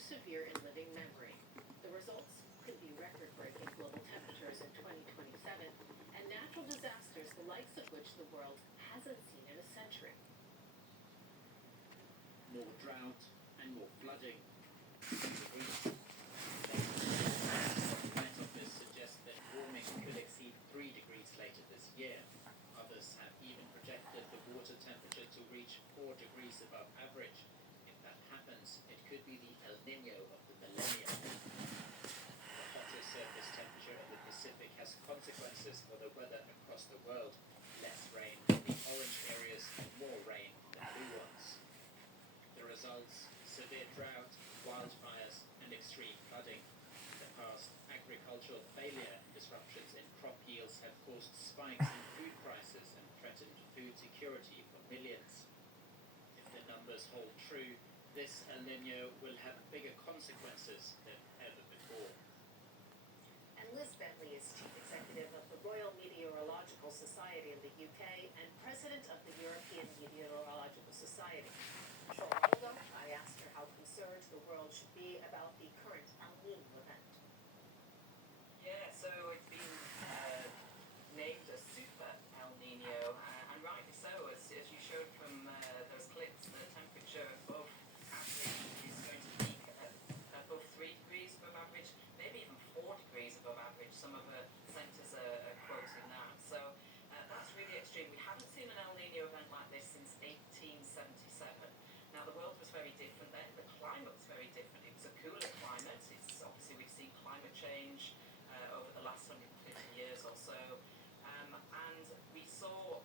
most severe in living memory. The results could be record-breaking global temperatures in 2027 and natural disasters the likes of which the world hasn't seen in a century. More drought and more flooding. Met Office suggests that warming could exceed 3 degrees later this year. Others have even projected the water temperature to reach 4 degrees above average. If that happens, it could be the El Niño of the millennium. The hotter surface temperature of the Pacific has consequences for the weather across the world. Less rain in the orange areas and more rain in the blue ones. The results: severe drought, wildfires, and extreme flooding. In the past, agricultural failure and disruptions in crop yields have caused spikes in food prices and threatened food security for millions. If the numbers hold true, this El Niño will have bigger consequences than ever before. And Liz Bentley is Chief Executive of the Royal Meteorological Society in the UK and President of the European Meteorological Society. A short while ago, I asked her how concerned the world should be about the current El Niño event. Yeah, so it's been named a super El Nino, and rightly so, as you showed from those clips. The temperature above average is going to peak at above 3 degrees above average, maybe even 4 degrees above average. Some of the centres are quoting that. So that's really extreme. We haven't seen an El Nino event like this since 1877. Now, the world was very different then. The climate was very different. It was a cooler climate. It's obviously we've seen climate change over the last 150 years or so. And we saw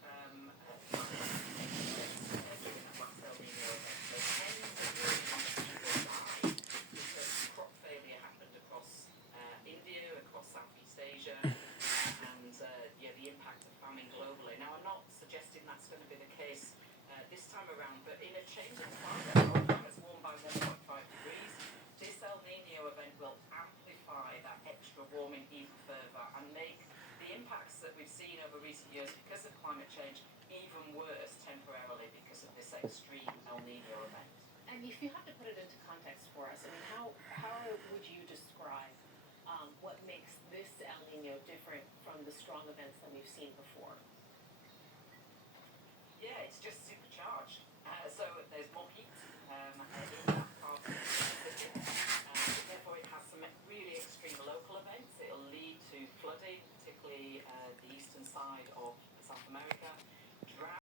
during that last El Nino event, so tens of millions of people died because crop failure happened across India, across Southeast Asia, and the impact of famine globally. Now, I'm not suggesting that's going to be the case this time around, but in a changing climate, our climate's warmed by 1.5 degrees. This El Nino event will amplify that extra warming even further and make the impacts that we've seen over recent years because of climate change even worse temporarily because of this extreme El Nino event. And if you have to put it into context for us, I mean, how would you describe what makes this El Nino different from the strong events that we've seen before? Yeah, it's just